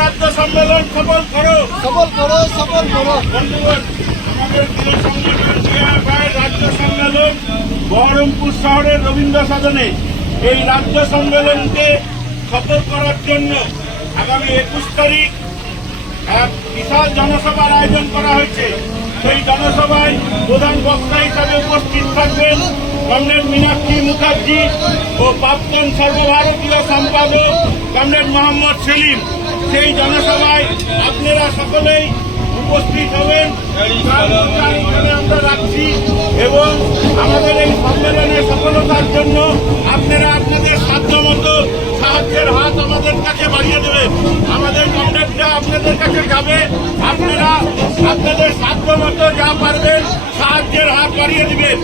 রাজ্য সম্মেলন সফল করো, সফল করো, সফল করো। বন্ধুগণ, আমাদের প্রিয় সংগঠন ডিআইএফআই রাজ্য সম্মেলন বহরমপুর শহরের রবীন্দ্র সদনে এই রাজ্য সম্মেলনকে সফল করার জন্য আগামী 21 তারিখ এক বিশাল জনসভার আয়োজন করা হয়েছে। সেই জনসভায় প্রধান বক্তা হিসাবে উপস্থিত থাকবেন কমরেড মীনাক্ষী মুখার্জি ও প্রাক্তন সর্বভারতীয় সম্পাদক কমরেড মোহাম্মদ সেলিম। সেই জনসভায় আপনারা সকলেই উপস্থিত হবেন আমরা রাখছি এবং আমাদের এই সম্মেলনের সফলতার জন্য আপনারা আপনাদের সাধ্যমতো সাহায্যের হাত আমাদের কাছে বাড়িয়ে দেবেন। আমাদের কমরেডরা আপনাদের কাছে যাবে, আপনারা আপনাদের সাধ্যমতো যা পারবেন সাহায্যের হাত বাড়িয়ে দিবেন।